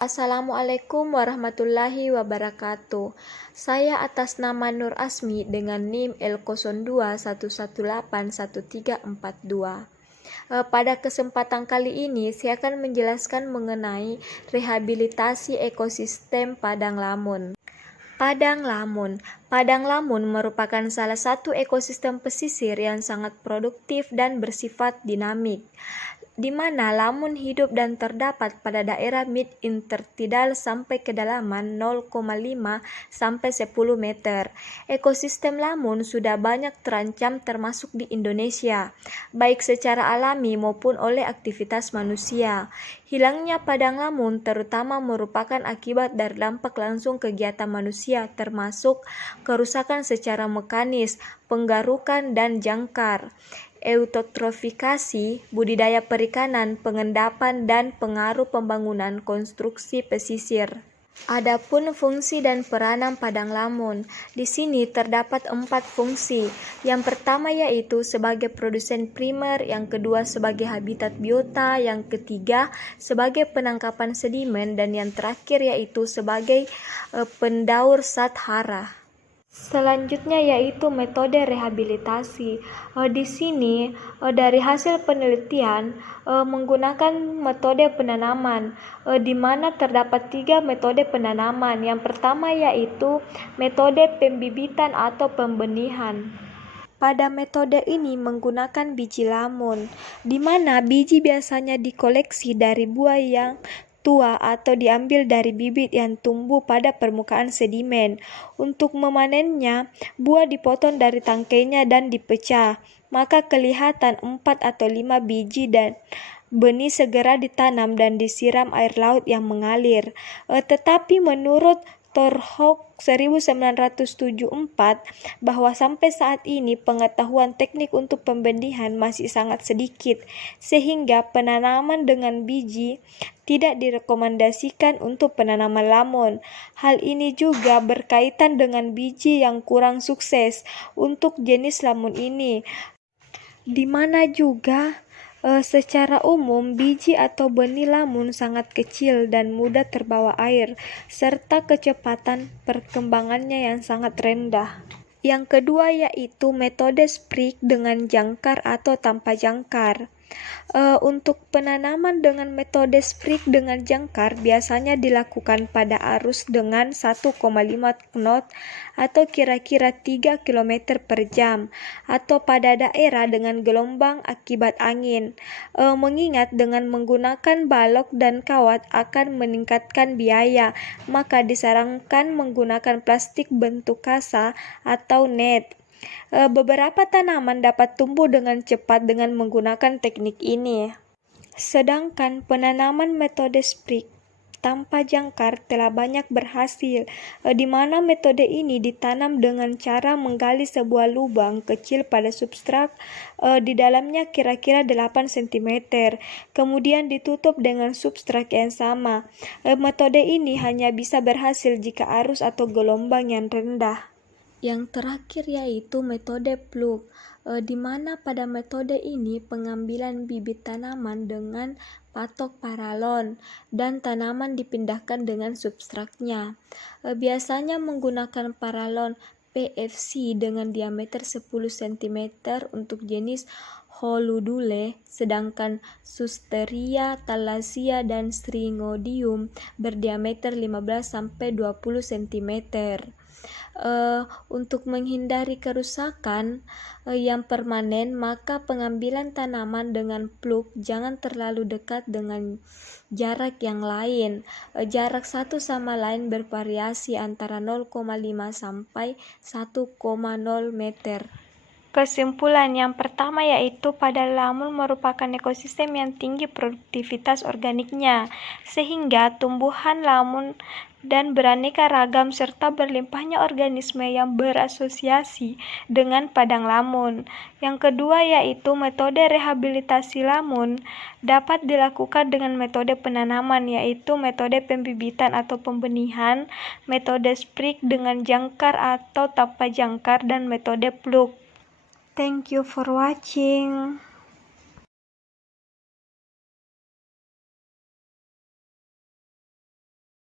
Assalamualaikum warahmatullahi wabarakatuh. Saya atas nama Nur Asmi dengan NIM L0211811342. Pada kesempatan kali ini saya akan menjelaskan mengenai rehabilitasi ekosistem Padang Lamun. Padang Lamun merupakan salah satu ekosistem pesisir yang sangat produktif dan bersifat dinamik, di mana lamun hidup dan terdapat pada daerah mid-intertidal sampai kedalaman 0,5 sampai 10 meter. Ekosistem lamun sudah banyak terancam termasuk di Indonesia, baik secara alami maupun oleh aktivitas manusia. Hilangnya padang lamun terutama merupakan akibat dari dampak langsung kegiatan manusia termasuk kerusakan secara mekanis, penggarukan dan jangkar, eutrofifikasi, budidaya perikanan, pengendapan, dan pengaruh pembangunan konstruksi pesisir. Adapun fungsi dan peranan padang lamun, di sini terdapat 4 fungsi. Yang pertama yaitu sebagai produsen primer, yang kedua sebagai habitat biota, yang ketiga sebagai penangkapan sedimen, dan yang terakhir yaitu sebagai pendaur zat hara. Selanjutnya yaitu metode rehabilitasi. Di sini dari hasil penelitian menggunakan metode penanaman, di mana terdapat 3 metode penanaman. Yang pertama yaitu metode pembibitan atau pembenihan. Pada metode ini menggunakan biji lamun, di mana biji biasanya dikoleksi dari buah yang tua atau diambil dari bibit yang tumbuh pada permukaan sedimen. Untuk memanennya, buah dipotong dari tangkainya dan dipecah, maka kelihatan 4 atau 5 biji dan benih segera ditanam dan disiram air laut yang mengalir. Tetapi menurut Torhoek 1974 bahwa sampai saat ini pengetahuan teknik untuk pembenihan masih sangat sedikit, sehingga penanaman dengan biji tidak direkomendasikan untuk penanaman lamun. Hal ini juga berkaitan dengan biji yang kurang sukses untuk jenis lamun ini, di mana juga secara umum biji atau benih lamun sangat kecil dan mudah terbawa air, serta kecepatan perkembangannya yang sangat rendah. Yang kedua yaitu metode sprig dengan jangkar atau tanpa jangkar. Untuk penanaman dengan metode sprig dengan jangkar biasanya dilakukan pada arus dengan 1,5 knot atau kira-kira 3 km per jam, atau pada daerah dengan gelombang akibat angin. Mengingat dengan menggunakan balok dan kawat akan meningkatkan biaya, maka disarankan menggunakan plastik bentuk kasa atau net. Beberapa tanaman dapat tumbuh dengan cepat dengan menggunakan teknik ini. Sedangkan penanaman metode sprig tanpa jangkar telah banyak berhasil, di mana metode ini ditanam dengan cara menggali sebuah lubang kecil pada substrat di dalamnya kira-kira 8 cm, kemudian ditutup dengan substrat yang sama. Metode ini hanya bisa berhasil jika arus atau gelombang yang rendah. Yang terakhir yaitu metode plug, di mana pada metode ini pengambilan bibit tanaman dengan patok paralon dan tanaman dipindahkan dengan substratnya. Biasanya menggunakan paralon PVC dengan diameter 10 cm untuk jenis Holudule, sedangkan Susteria, Thalassia, dan Stringodium berdiameter 15-20 cm. Untuk menghindari kerusakan yang permanen, maka pengambilan tanaman dengan plug jangan terlalu dekat dengan jarak yang lain. Jarak satu sama lain bervariasi antara 0,5 sampai 1,0 meter. Kesimpulan yang pertama yaitu padang lamun merupakan ekosistem yang tinggi produktivitas organiknya, sehingga tumbuhan lamun dan beraneka ragam serta berlimpahnya organisme yang berasosiasi dengan padang lamun. Yang kedua yaitu metode rehabilitasi lamun dapat dilakukan dengan metode penanaman, yaitu metode pembibitan atau pembenihan, metode sprig dengan jangkar atau tanpa jangkar, dan metode plug. Thank you for watching.